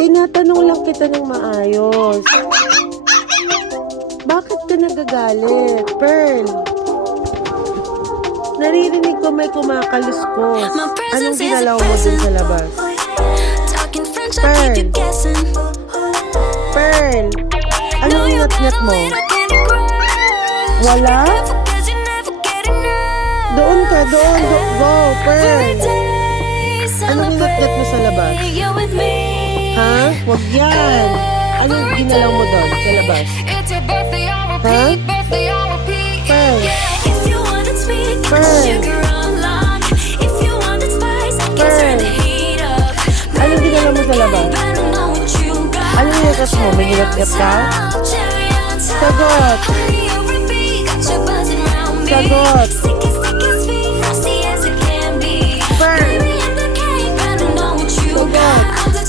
Tinatanong lang kita ng maayos. Bakit ka nagagalit, Pearl? Naririnig ko may kumakaluskos. Anong ginalaw mo dun sa labas? Pearl! Pearl! Anong ingat-ngat mo? Wala? Doon ka, doon. Go, Pearl! Anong ingat-ngat mo sa labas? Ha? Huwag yan. Anong ginalaw mo doon sa labas? Ha? Pearl! Pearl! Pearl! Anong ginalaw mo sa labas? Anong ingat mo? May ingat-ngat ka? Sagot! Sagot!